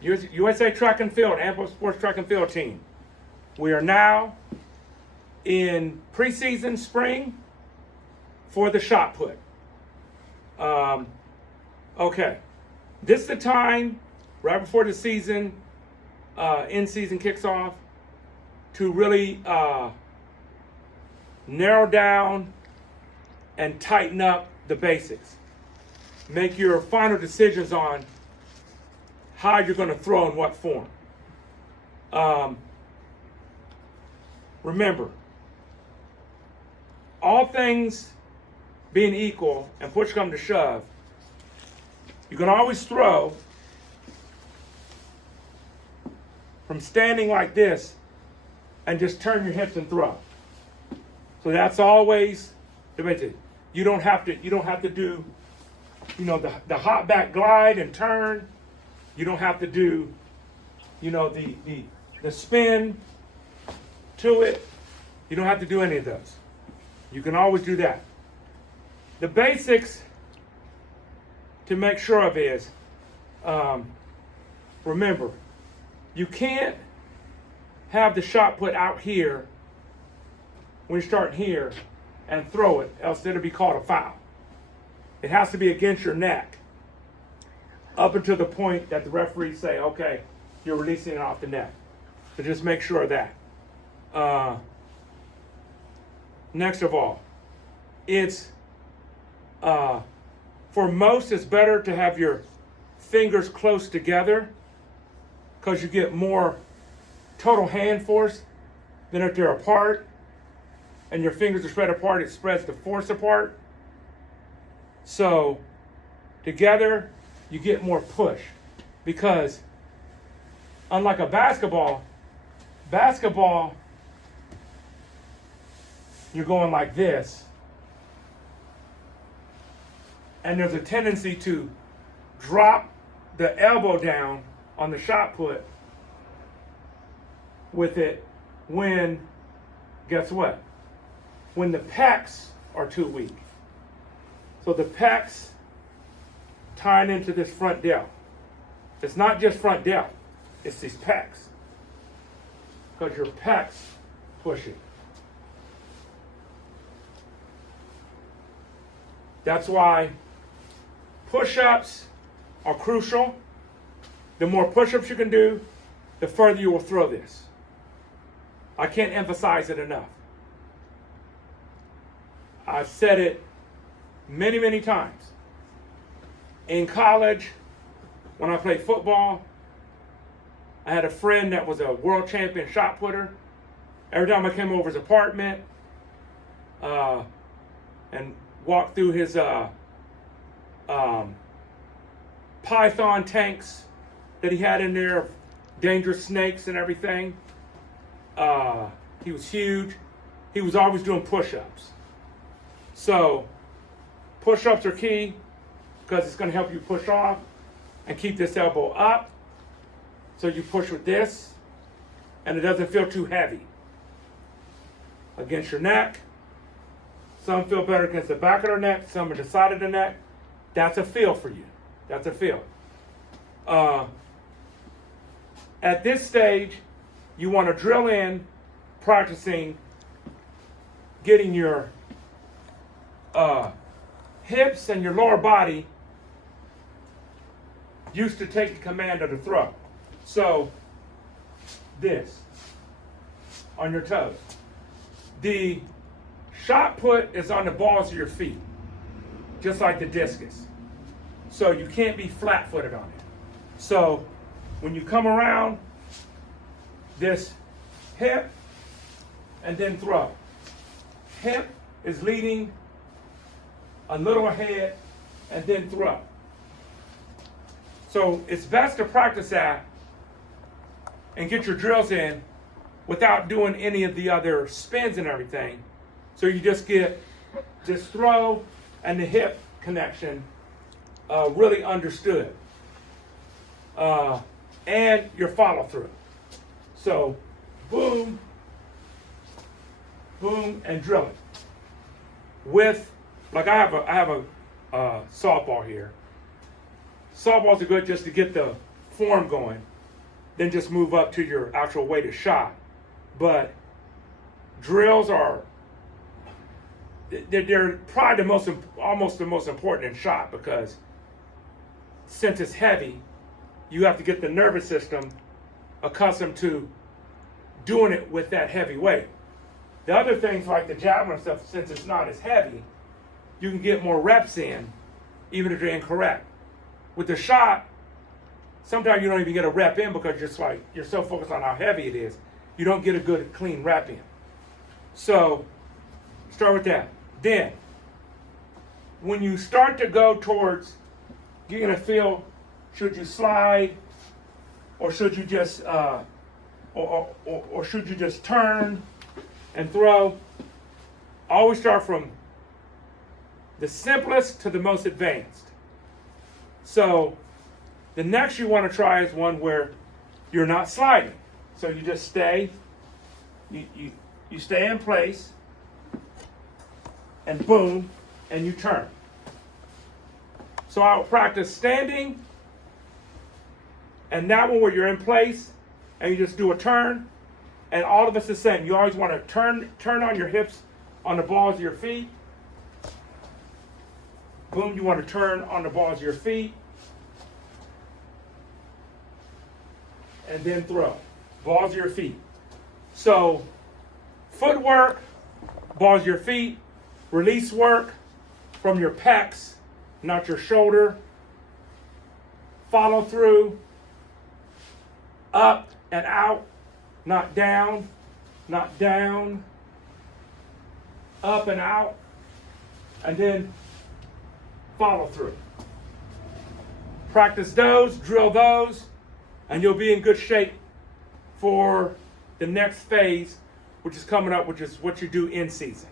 USA Track and Field, Ample Sports Track and Field team. We are now in preseason spring for the shot put. Okay, this is the time right before the season, in season kicks off, to really narrow down and tighten up the basics. Make your final decisions on how you're going to throw in what form. Remember, all things being equal and push come to shove, you can always throw from standing like this and just turn your hips and throw. So that's always the basic. You don't have to do, the hop back glide and turn. You don't have to do, the spin to it. You don't have to do any of those. You can always do that. The basics to make sure of is, remember, you can't have the shot put out here when you're starting here and throw it, else it'll be called a foul. It has to be against your neck up until the point that the referees say, okay, you're releasing it off the neck. So just make sure of that. Next of all, it's for most, it's better to have your fingers close together because you get more total hand force than if they're apart and your fingers are spread apart. It spreads the force apart. So together, you get more push because unlike a basketball, you're going like this. And there's a tendency to drop the elbow down on the shot put with it when, guess what? When the pecs are too weak. So the pecs tying into this front delt. It's not just front delt, it's these pecs. Because your pecs push it. That's why push-ups are crucial. The more push-ups you can do, the further you will throw this. I can't emphasize it enough. I've said it many, many times. In college, when I played football, I had a friend that was a world champion shot putter. Every time I came over his apartment and walked through his python tanks that he had in there of dangerous snakes and everything. He was huge. He was always doing push-ups. So push-ups are key because it's going to help you push off and keep this elbow up. So you push with this and it doesn't feel too heavy against your neck. Some feel better against the back of their neck, some at the side of the neck. That's a feel for you. That's a feel. At this stage, you want to drill in, practicing getting your hips and your lower body used to taking command of the throw. So, this, on your toes. The shot put is on the balls of your feet, just like the discus. So you can't be flat-footed on it. So when you come around, this hip and then throw. Hip is leading a little ahead and then throw. So it's best to practice that and get your drills in without doing any of the other spins and everything. So you just get this throw and the hip connection really understood. And your follow through. So boom, boom, and drill it. With, like I have a softball here. Softballs are good just to get the form going, then just move up to your actual weighted shot. But drills are, they're probably almost the most important in shot, because since it's heavy, you have to get the nervous system accustomed to doing it with that heavy weight. The other things like the javelin stuff, since it's not as heavy, you can get more reps in, even if they're incorrect. With the shot, sometimes you don't even get a rep in because you're so focused on how heavy it is, you don't get a good clean rep in. So start with that. Then, when you start to go towards getting a feel, should you slide, or should you just or should you just turn and throw? Always start from the simplest to the most advanced. So the next you want to try is one where you're not sliding. So you just stay, you stay in place, and boom, and you turn. So I'll practice standing, and that one where you're in place, and you just do a turn, and all of it's the same. You always want to turn on your hips on the balls of your feet. Boom, you want to turn on the balls of your feet, and then throw. Balls of your feet. So, footwork, balls of your feet, release work from your pecs, not your shoulder. Follow through, up and out, not down, up and out, and then follow through. Practice those, drill those, and you'll be in good shape for the next phase, which is coming up, which is what you do in season.